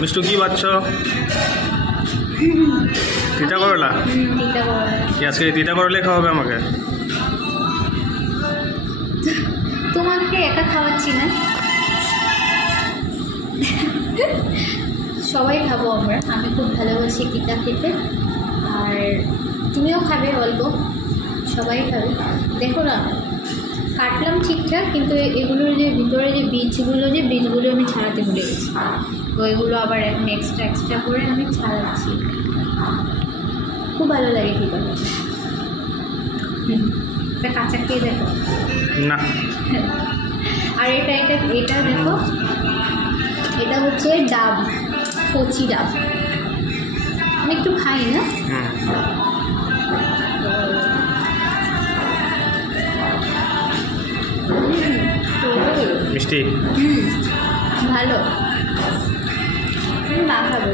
মিষ্টু কি বাচ্চ তিতা করলা কি আজকে তিতা করলে খাওয়াবে আমাকে? তোমাকে একা খাওয়াচ্ছি না, সবাই খাবো আমরা। আমি খুব ভালোবাসি তিতা খেতে, আর তুমিও খাবে অল্প, সবাই খাবে। দেখো না, কাটলাম ঠিকঠাক, কিন্তু এগুলোর যে ভিতরে যে বীজগুলো আমি ছাড়াতে ভুলে গেছি। তো এগুলো আবার এখন এক্সট্রা করে আমি ছাড়াচ্ছি। খুব ভালো লাগে তিতা। এটা কাঁচা খেয়ে দেখো না। আর এটা দেখো, এটা হচ্ছে ডাব, কচি ডাব। আমি একটু খাই না, মিষ্টি ভালো। না খাবো।